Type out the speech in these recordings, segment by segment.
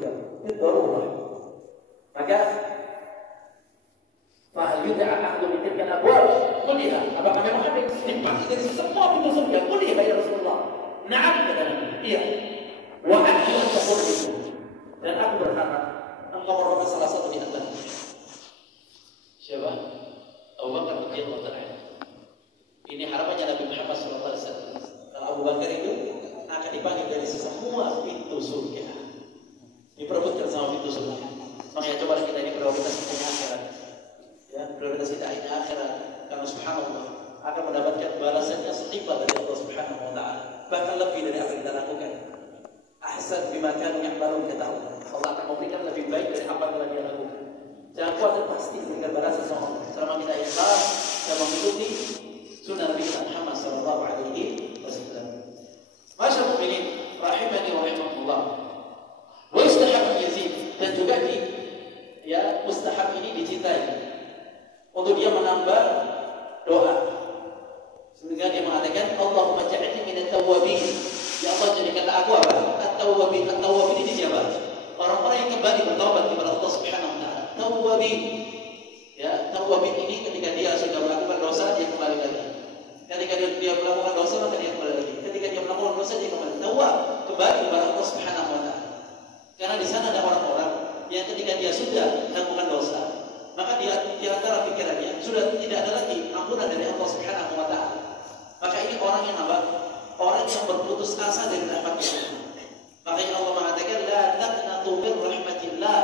surga. Itu darurah. Maka fahal yud'a ahlu min tilka al-abwab kulliha. Apakah memang ada dipanggil dari semua pintu surga? Kulliha ya Rasulullah. Na'am, kata Nabi. Iya. Wa ahlu takhurriku. Dan aku berharap engkau merupakan salah satu di antara. Siapa? Abu Bakar radhiyallahu ta'ala. Ini harapannya Nabi Muhammad sallallahu alaihi wasallam. Kalau Abu Bakar itu akan dipanggil dari semua pintu surga. Diperebutkan sama pintu surga. Makanya coba kita ini prioritas kita di akhirat. Ya, prioritas kita ini akhirat. Karena subhanallah akan mendapatkan balasannya setimpal dari Allah Subhanahu wa taala. Bahkan lebih dari apa yang kita lakukan. Ahsan bima kanu ya'malun, kata Allah. Allah akan memberikan lebih baik dari apa yang telah dia lakukan. Jangan khawatir, pasti memberikan balasan sama Allah. Selama kita ikhlas dan mengikuti sunnah Nabi Muhammad sallallahu alaihi wasallam. Masyaallah mukminin rahimani wa rahimakumullah. Wa yustahab yazid, dan juga mustahab ini dicintai untuk dia menambah doa. Sehingga dia mengatakan Allahumma ja'alni minat tawwabin. Ya Allah, jadikanlah aku apa? At-tawwabin. At-tawwabin ini siapa? Orang-orang yang kembali bertaubat kepada Allah Subhanahu wa taala. Tawwabin. Ya, tawwabin ini ketika dia sudah melakukan dosa dia kembali lagi. Ketika dia melakukan dosa maka dia kembali lagi. Ketika dia melakukan dosa dia kembali. Tawwab, kembali kepada Allah Subhanahu wa taala. Karena di sana ada orang-orang yang ketika dia sudah melakukan dosa, maka dia di antara pikirannya sudah tidak ada lagi ampunan dari Allah Subhanahu wa taala. Maka ini orang yang apa? Orang yang berputus asa dari rahmat Allah. Makanya Allah mengatakan la taqnatu min rahmatillah.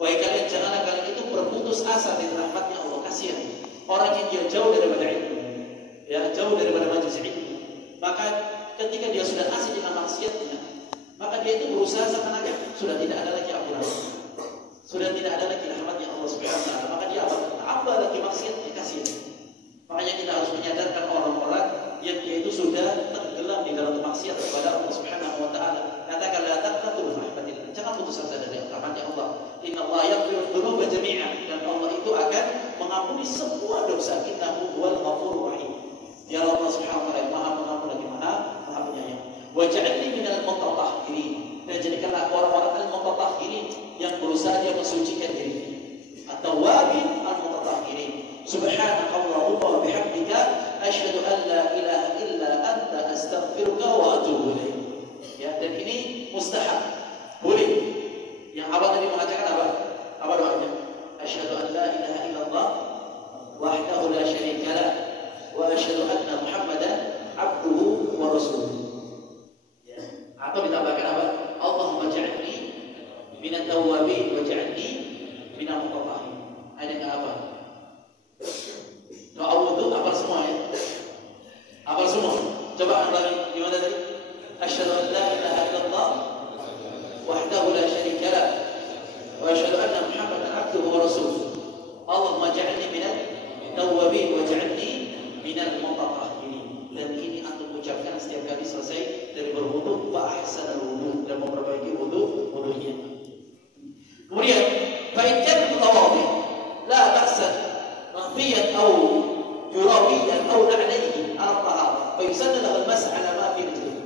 Wahai kalian, janganlah kalian itu berputus asa dari rahmatnya Allah. Kasihan orang yang dia jauh daripada ilmu, ya, jauh daripada majelis ilmu. Maka ketika dia sudah asik dengan maksiatnya, maka dia itu berusaha seakan-akan sudah tidak ada lagi ampunan, sudah tidak ada lagi rahmatnya Allah Subhanahu wa taala. Maka dia tambah lagi maksiatnya, kasihan. Makanya kita harus menyadarkan orang-orang yang dia itu sudah tenggelam di dalam maksiat kepada Allah Subhanahu wa taala. Katakan la taqnatu min rahmatillah. Jangan putus asa dari rahmatnya Allah. Innallaha yaghfiru dzunuba jami'an, dan Allah itu akan mengampuni semua dosa. Innahu huwal ghafurur rahim. Ya Allah Subhanahu wa taala Maha Pengampun lagi Maha Penyayang. Wa ja'alni minal mutatahhirin, dan jadikanlah orang-orang al-mutatahhirin yang berusaha dia mensucikan diri. At-tawwabin al-mutatahhirin. Subhanakallahumma wa bihamdika asyhadu an la ilaha illa anta astaghfiruka wa atubu ilaik. Ya, dan ini mustahab. Boleh. Yang Abah tadi mengatakan apa? Apa doanya? Asyhadu an la ilaha illallah wahdahu la syarika lah wa asyhadu anna Muhammadan abduhu wa rasuluh. Ya. Atau ditambahkan apa? Allahumma ja'alni minat tawwabin wa ja'alni minal mutatahhirin. Ada enggak apa? Doa wudu hafal semua ya? Hafal semua. Coba ulangi gimana tadi? Asyhadu an la ilaha illallah wahdahu la syarika lah wa asyhadu anna Muhammadan abduhu wa rasuluh. Allahumma ja'alni minat tawwabin wa ja'alni minal mutatahhirin. Dan ini antum ucapkan setiap kali selesai dari berwudu, fa ahsanal wudu, dan memperbaiki wudunya. Kemudian fa in kana mutawaddi la ba'sa maghfiyan aw jurabiyan aw na'layhi al-tahara fa yusanna lahu al-mas' ala ma fi rijlihi.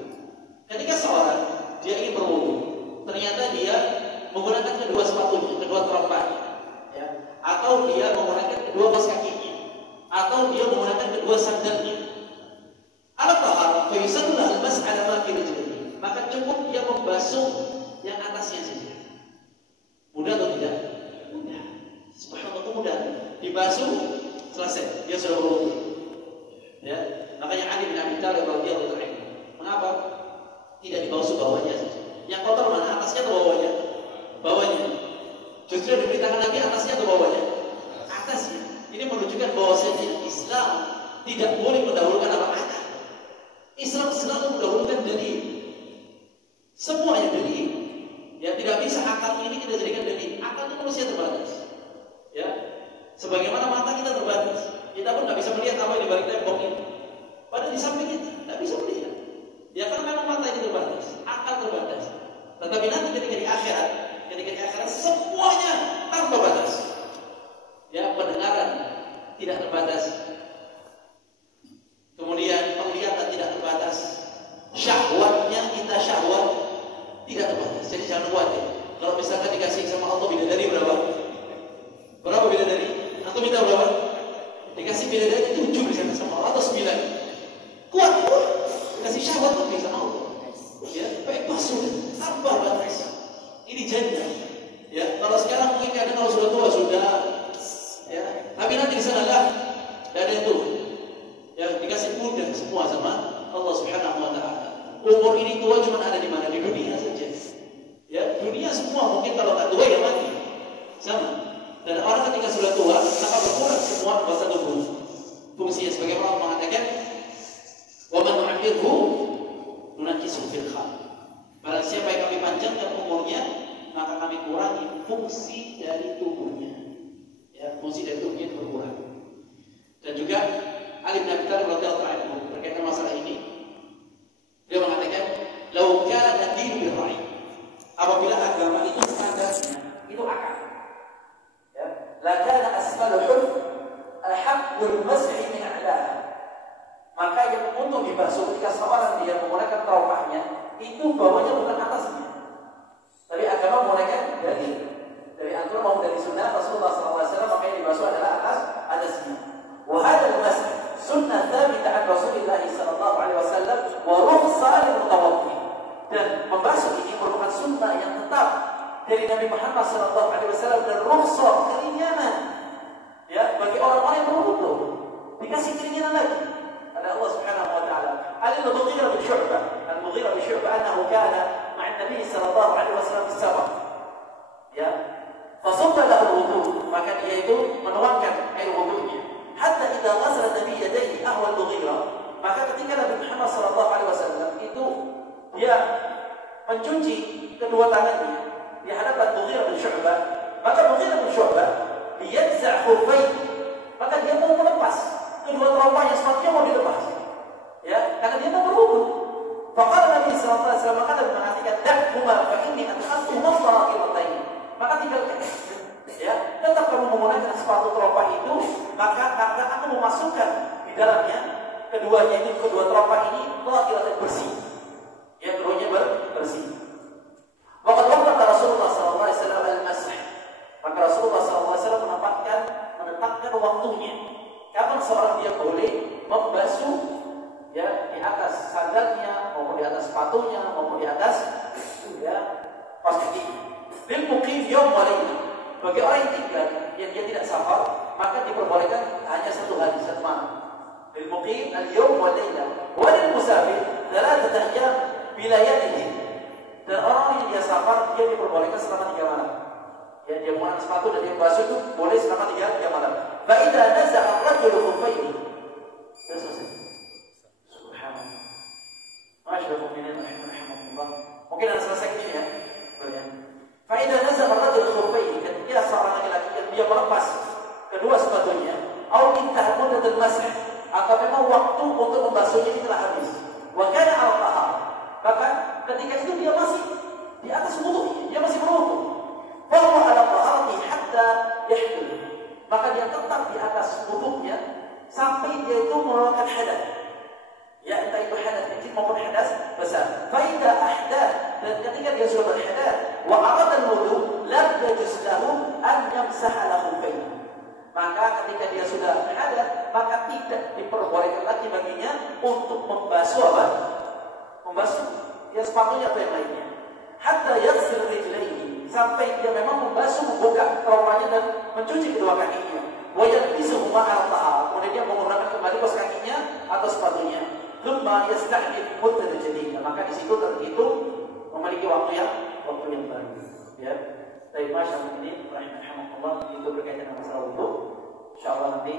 Ketika seorang dia ingin berwudu, ternyata dia menggunakan kedua sepatunya, kedua teropaknya, ya, atau dia menggunakan kedua kaos kakinya, atau dia menggunakan kedua sandalnya. Al-tahara fa yusanna lahu al-mas' ala ma fi rijlihi. Maka cukup dia membasuh yang atasnya saja. Mudah atau tidak? Mudah. Subhanallah, mudah. Dibasuh, selesai, dia sudah berwudu. Ya, makanya Ali bin Abi Thalib radhiyallahu anhu, mengapa tidak dibasuh bawahnya saja? Yang kotor mana? Atasnya atau bawahnya? Bawahnya. Justru diberitakan lagi atasnya atau bawahnya? Atasnya. Ini menunjukkan bahwasanya Islam tidak boleh mendahulukan apa akal. Islam selalu mendahulukan dalil. Semua yang dalil. Ya, tidak bisa akal ini kita jadikan dalil. Akal itu manusia terbatas. Ya, sebagaimana mata kita terbatas, kita pun tidak bisa melihat apa yang di balik tembok ini. Padahal di samping kita tidak bisa melihat. Ya, karena memang mata ini terbatas, akal terbatas. Tetapi nanti ketika di akhirat semuanya tanpa batas. Ya, pendengaran tidak terbatas. Kemudian penglihatan tidak terbatas. Syahwatnya kita syahwat tidak terbatas. Jadi jangan khawatir. Kalau misalkan dikasih sama Allah bidadari berapa? Berapa bidadari? Atau minta berapa? Dikasih bidadari 7 misalkan sama Allah atau 9. Kuat. Kasih syahwat lebih sama Allah. Ya, bebas sudah. Tanpa batas. Ini jannah. Ya, kalau sekarang mungkin kadang kalau sudah tua sudah. Ya, tapi nanti di sana lah. Dan itu. Ya, dikasih mudah semua sama Allah Subhanahu wa taala. Umur ini tua cuma ada di mana? Di dunia saja. Ya, dunia semua mungkin kalau tak tua ya mati. Sama. Dan orang ketika sudah tua, maka berkurang semua anggota tubuh. Fungsinya sebagaimana Allah mengatakan, "Wa man nu'ammirhu nunaqqisu fil khalq." Barang siapa yang kami panjangkan umurnya, maka kami kurangi fungsi dari tubuhnya. Ya, fungsi dari tubuhnya berkurang. Dan juga Ali bin Abi Thalib radhiyallahu anhu terkait dengan masalah ini, dia mengatakan, "Lau kana dinu bil ra'i." Apabila agama itu standarnya itu akal. Ya, la kana asfalu hul al-haqqul mas'i min a'laha. Maka yang untuk dibasuh ketika seorang dia menggunakan teropahnya, itu bawahnya bukan atasnya. Tapi agama menggunakan dari Al-Quran maupun dari sunnah Rasulullah SAW, maka yang dibasuh adalah atasnya. Wa hadzal mas' sunnah thabitah an Rasulillah sallallahu alaihi wasallam wa rukhsah lil mutawaddi. Dan membasuh ini merupakan sunnah yang tetap dari Nabi Muhammad sallallahu alaihi wasallam dan rukhsah keringanan. Ya, bagi orang-orang yang berwudu dikasih keringanan lagi. Ada Allah Subhanahu wa taala. Al-Mughirah bin Syu'bah, Al-Mughirah bin Syu'bah annahu kana ma'a Nabi sallallahu alaihi wasallam fi safar. Ya. Fasabba lahu al-wudu, maka dia itu menuangkan air wudunya. Hatta idza ghasala Nabi yadayhi ahwa al-Mughirah, maka ketika Nabi Muhammad sallallahu alaihi wasallam itu dia mencuci kedua tangannya di hadapan Mughirah bin Syu'bah, maka Mughirah bin Syu'bah yanza' khuffaihi, maka dia mau melepas kedua teropahnya, sepatunya mau dilepas. Ya, karena dia mau berwudu. Faqala Nabi sallallahu alaihi wasallam, maka Nabi mengatakan, "Da'huma fa inni adkhaltuhuma tahiratayn." Maka tinggalkan. Ya, tetap kamu menggunakan sepatu teropah itu, maka aku memasukkan di dalamnya keduanya itu, kedua teropah ini tahiratayn bersih. Ya, keduanya bersih. Waqad waqata Rasulullah sallallahu alaihi wasallam al-masah. Maka Rasulullah sallallahu alaihi wasallam menetapkan waktunya. Kapan seorang dia boleh membasuh, ya, di atas sandalnya maupun di atas sepatunya maupun di atas, ya, pas kakinya. Bil muqim yawm wa layla. Bagi orang yang tinggal yang dia tidak safar, maka diperbolehkan hanya satu hari, satu malam. Bil muqim al-yawm wa layla. Wa lil musafir thalathah ayyam bila yadihi. Dan orang yang dia safar, dia diperbolehkan selama 3 malam. Ya, dia menggunakan sepatu dan dia basuh itu boleh selama 3 malam. Fa idza naza'a ar-rajulu khuffaihi. Ya, selesai. Subhanallah. Masyaallah, mukminin rahimahumullah. Mungkin ada selesai ini ya. Boleh. Fa idza naza'a ar-rajulu khuffaihi, ketika seorang laki-laki dia melepas kedua sepatunya, au intah muddatul masah, atau memang waktu untuk membasuhnya itu telah habis. Wa kana al-tahar. Maka ketika itu dia masih di atas wudu, dia masih berwudu. Bahwa ala taharati hatta yahdul, maka dia tetap di atas wudunya sampai dia itu mengeluarkan hadas. Ya, entah itu hadas kecil maupun hadas besar. Fa idza ahdath, dan ketika dia sudah berhadas, wa arada al-wudu, lam yajuz lahu an yamsaha lahu fihi. Maka ketika dia sudah hadas, maka tidak diperbolehkan lagi baginya untuk membasuh apa? Membasuh ya sepatunya atau yang lainnya. Hatta yaghsil rijlaihi, sampai dia memang membasuh, membuka teropahnya dan mencuci kedua kakinya. Wa yalbisuhu ma'al tahar, kemudian dia menggunakan kembali kaos kakinya atau sepatunya. Thumma yastahdith muddat jadida, maka di situ terhitung memiliki waktu yang baru. Ya. Dari masyaallah ini rahimahumullah, itu berkaitan dengan masalah wudu. Insyaallah nanti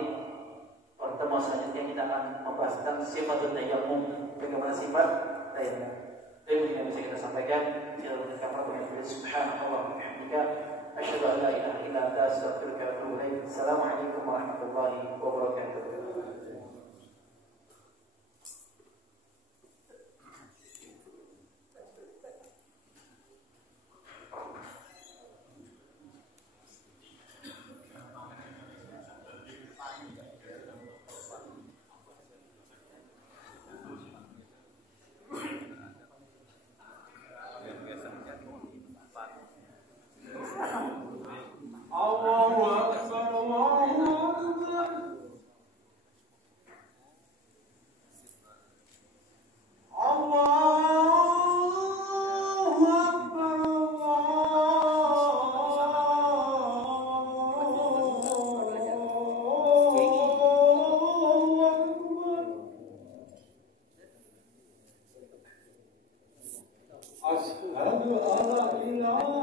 pertemuan selanjutnya kita akan membahas tentang sifatul tayammum, bagaimana sifat tayammum. Itu yang bisa kita sampaikan. Subhanallah wa bihamdika, asyhadu an la ilaha illa anta, astaghfiruka wa atubu ilaik. Assalamualaikum warahmatullahi wabarakatuh. أشهد أن لا